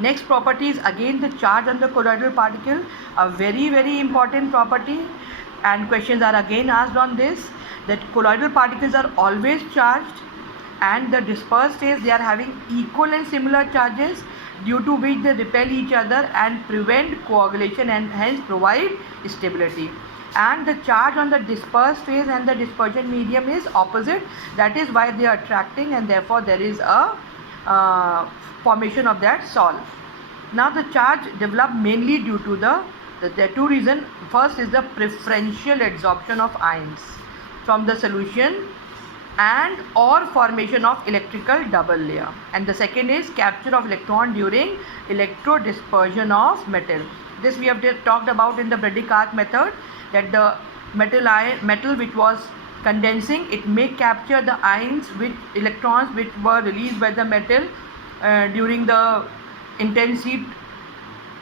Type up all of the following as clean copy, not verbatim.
Next property is again the charge on the colloidal particle, a very important property, and questions are again asked on this, that colloidal particles are always charged and the dispersed phase they are having equal and similar charges, due to which they repel each other and prevent coagulation and hence provide stability. And the charge on the dispersed phase and the dispersion medium is opposite, that is why they are attracting, and therefore there is a formation of that sol. Now the charge developed mainly due to the two reasons. First is the preferential adsorption of ions from the solution and or formation of electrical double layer, and the second is capture of electron during electrodispersion of metal. This we have talked about in the Brady arc method, that the metal which was condensing, it may capture the ions which electrons which were released by the metal during the intense heat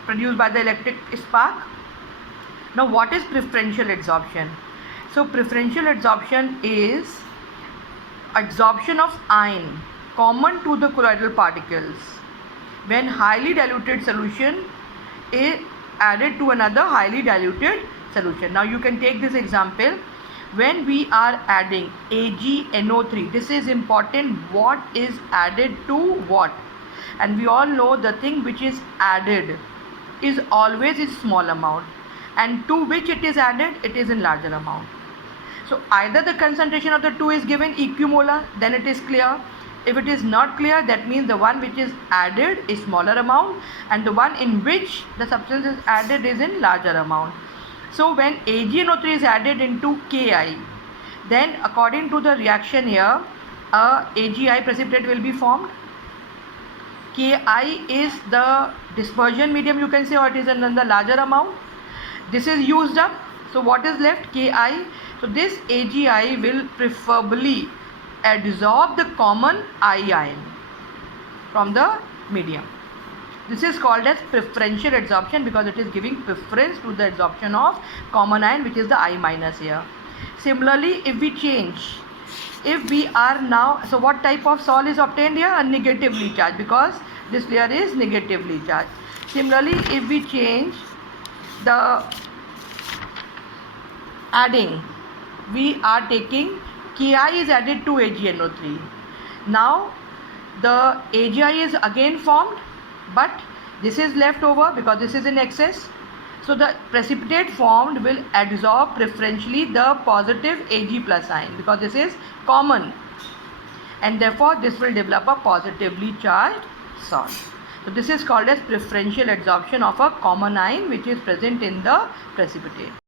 produced by the electric spark. Now what is preferential adsorption? So preferential adsorption is adsorption of ion common to the colloidal particles when highly diluted solution is added to another highly diluted solution. Now you can take this example, when we are adding AgNO3, this is important, what is added to what, and we all know the thing which is added is always in small amount, and to which it is added, it is in larger amount. So either the concentration of the two is given equimolar, then it is clear. If it is not clear, that means the one which is added is smaller amount and the one in which the substance is added is in larger amount. So when AgNO3 is added into Ki, then according to the reaction here, a AgI precipitate will be formed. Ki is the dispersion medium, you can say, or it is in the larger amount. This is used up. So what is left? Ki. So this AgI will preferably adsorb the common I ion from the medium. This is called as preferential adsorption because it is giving preference to the adsorption of common ion, which is the I minus here. Similarly, if we change, if we are now, so what type of sol is obtained here? A negatively charged, because this layer is negatively charged. Similarly, if we change the adding, we are taking Ki is added to AgNO3. Now the AgI is again formed, but this is left over because this is in excess. So the precipitate formed will adsorb preferentially the positive Ag plus ion because this is common, and therefore this will develop a positively charged sol. So this is called as preferential adsorption of a common ion which is present in the precipitate.